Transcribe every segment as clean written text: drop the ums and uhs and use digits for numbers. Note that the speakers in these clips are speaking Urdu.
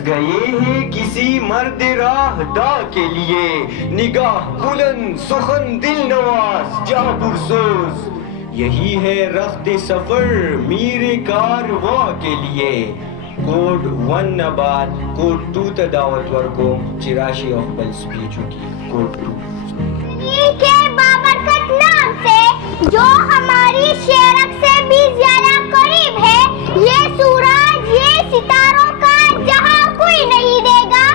ترس گئے ہیں کسی مرد راہ دا کے لیے، نگاہ بلند سخن دل نواز جا پرسوز، یہی ہے رخت سفر میر کارواں کے لیے. کوڈ 1 نہ بعد کوڈ 2 تا دعوت ورکوم چراشی آف بل سپیچو کی. کوڈ 2 کے بابرکت نام سے جو ہماری شیرک سے بھی زیادہ قریب ہے، یہ سورج یہ ستاروں کا جہاں کوئی نہیں دے گا،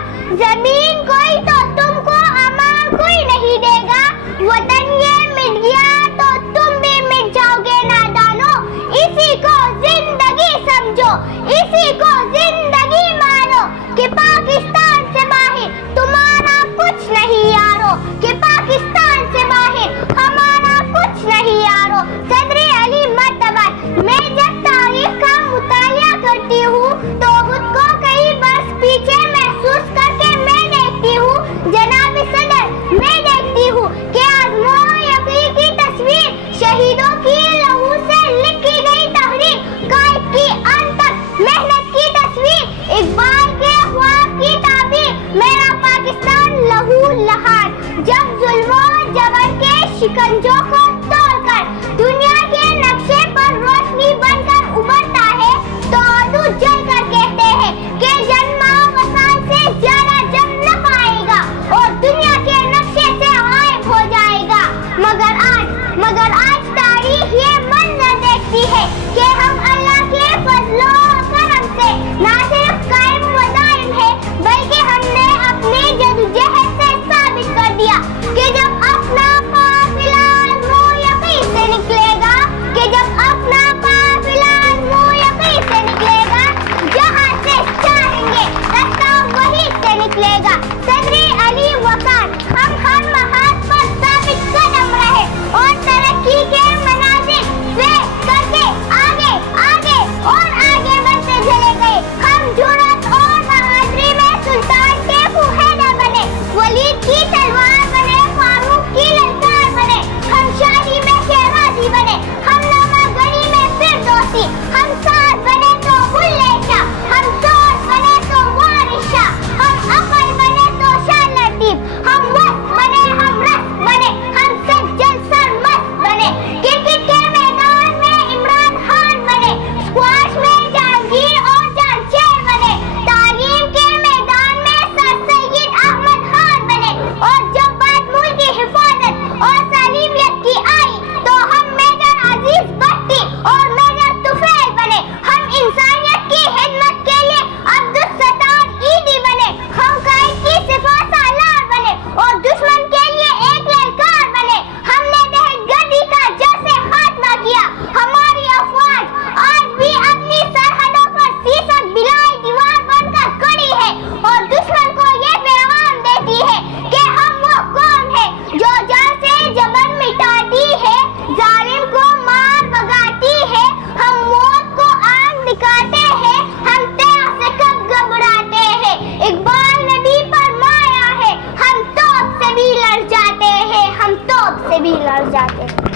زمین کوئی تو تم کو امان کوئی نہیں دے گا، وطن یہ مٹ گیا تو تم بھی مٹ جاؤ گے نادانو، اسی کو زندگی سمجھو، اسی کو زندگی مانو، کہ پاکستان سے باہر تمہارا کچھ نہیں یارو، کہ پاکستان سے باہر ہمارا کچھ نہیں یارو. صدر علی مرتبہ میں جب تاریخ کا مطالعہ کرتی ہوں تو خود کو کئی برس پیچھے محسوس کر کے میں دیکھتی ہوں. جناب صدر میں دیکھتی ہوں کہ عزم و یقین کی تصویر، شہیدوں کی لہو سے لکھی گئی تحریر، قائد کی انتھک محنت کی تصویر، اقبال کے خواب کی تعبیر، میرا پاکستان لہو لہار. جب ظلم و جبر کے شکنجوں کو توڑ کر دنیا کے نقشے پر روشنی بن کر ابھرتا ہے تو اردو جل کر کہتے ہیں کہ جنما وسال سے زیادہ جب نہ پائے گا اور دنیا کے نقشے سے غائب ہو جائے گا. مگر آج تاریخ یہ منظر دیکھتی ہے کہ ہم اللہ کے فضل و کرم سے نہ صرف قائم و دائم ہے بلکہ ہم نے اپنی جدوجہد سے ثابت کر دیا کہ جب اپنا قافلہ عزم و یقین سے نکلے گا، کہ جب اپنا قافلہ عزم و یقین سے نکلے گا، جہاں سے چاہیں گے رستہ وہی سے نکلے گا. صدر علی وقار ہم ہر محاذ پر ثابت قدم رہے اور ترقی کے منازل طے کر کے آگے اور آگے بڑھتے چلے گئے. ہم جرأت اور بہادری میں سلطان کے کوہیدر بنے، ولید کی تلوار بنے، فاروق کی للکار بنے، ہم شادی میں شہرازی بنے، ہم نامہ گری میں فردوسی، ہم ساز بنے تو بلے شاہ، ہم سوز بنے تو وارث شاہ، ہم عقل بنے تو شاہ لطیف، ہم وقت بنے ہم رس بنے، ہم سجل سرمست بنے. کرکٹ کے میدان میں عمران خان بنے، اسکواش میں جہانگیر اور جان شیر بنے، تعلیم کے میدان میں سر سید احمد خان بنے، اور جب بات ملک کی حفاظت اور سالمیت کی آئی تو ہم میجر عزیز بختی اور میجر طفیل بنے. ہم انسانیت کی خدمت کے لیے عبدالستار عیدی بنے، ہم قائد کی صفات سالار بنے اور دشمن کے لیے ایک للکار بنے. ہم نے دہشت گردی کا جڑ سے خاتمہ کیا. ہماری افواج آج بھی اپنی سرحدوں پر سیسک بلائی دیوار بن کر کھڑی ہے اور دشمن کو یہ پیغام دیتی ہے کہ ہم وہ قوم ہے جو جڑ سے جبر مٹاتی ہے، ظالم کو مار بگاتی ہے، ہم موت کو آنکھ دکھاتے ہیں، ہم تیغ سے کب گھبراتے ہیں. اقبال نے بھی فرمایا ہے ہم توپ سے بھی لڑ جاتے ہیں، ہم توپ سے بھی لڑ جاتے ہیں.